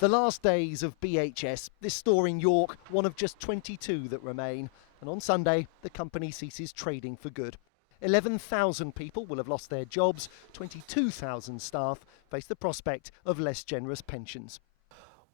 The last days of BHS, this store in York, one of just 22 that remain. And on Sunday, the company ceases trading for good. 11,000 people will have lost their jobs. 22,000 staff face the prospect of less generous pensions.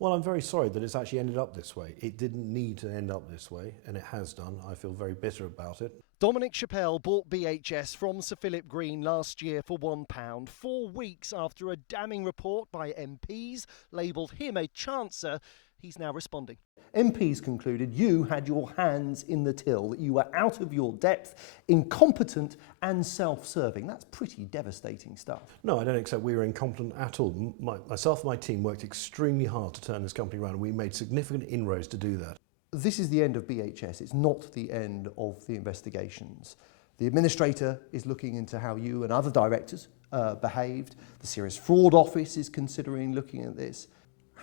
Well, I'm very sorry that it's actually ended up this way. It didn't need to end up this way, and it has done. I feel very bitter about it. Dominic Chappell bought BHS from Sir Philip Green last year for £1, 4 weeks after a damning report by MPs labelled him a chancer. He's now responding. MPs concluded you had your hands in the till, that you were out of your depth, incompetent and self-serving. That's pretty devastating stuff. No, I don't accept we were incompetent at all. Myself and my team worked extremely hard to turn this company around, and we made significant inroads to do that. This is the end of BHS. It's not the end of the investigations. The administrator is looking into how you and other directors behaved. The Serious Fraud Office is considering looking at this.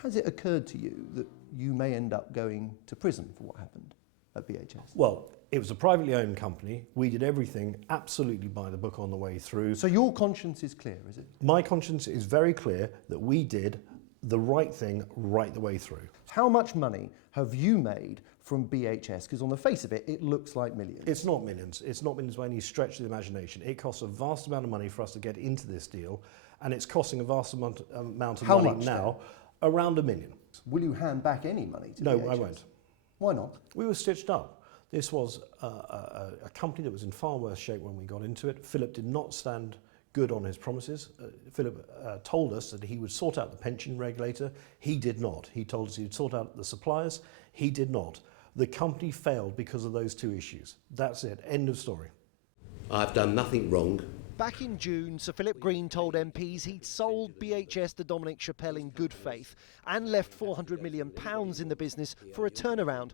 Has it occurred to you that you may end up going to prison for what happened at BHS? Well, it was a privately owned company. We did everything absolutely by the book on the way through. So your conscience is clear, is it? My conscience is very clear that we did the right thing right the way through. How much money have you made from BHS? Because on the face of it, it looks like millions. It's not millions. It's not millions by any stretch of the imagination. It costs a vast amount of money for us to get into this deal, and it's costing a vast amount of How money much now. Around $1 million. Will you hand back any money to No, BHS? I won't. Why not? We were stitched up. This was a company that was in far worse shape when we got into it. Philip did not stand good on his promises. Philip told us that he would sort out the pension regulator. He did not. He told us he would sort out the suppliers. He did not. The company failed because of those two issues. That's it. End of story. I've done nothing wrong. Back in June, Sir Philip Green told MPs he'd sold BHS to Dominic Chappell in good faith and left £400 million in the business for a turnaround.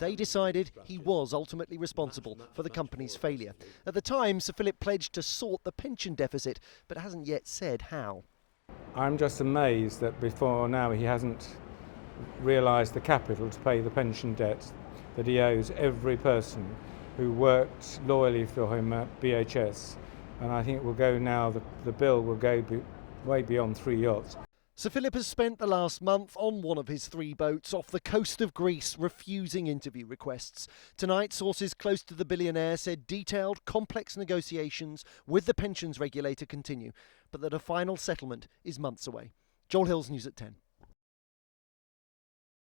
They decided he was ultimately responsible for the company's failure. At the time, Sir Philip pledged to sort the pension deficit, but hasn't yet said how. I'm just amazed that before now he hasn't realised the capital to pay the pension debt that he owes every person who worked loyally for him at BHS. And I think it will go now, the bill will go way beyond 3 yachts. Sir Philip has spent the last month on one of his 3 boats off the coast of Greece, refusing interview requests. Tonight, sources close to the billionaire said detailed, complex negotiations with the pensions regulator continue, but that a final settlement is months away. Joel Hills, News at 10.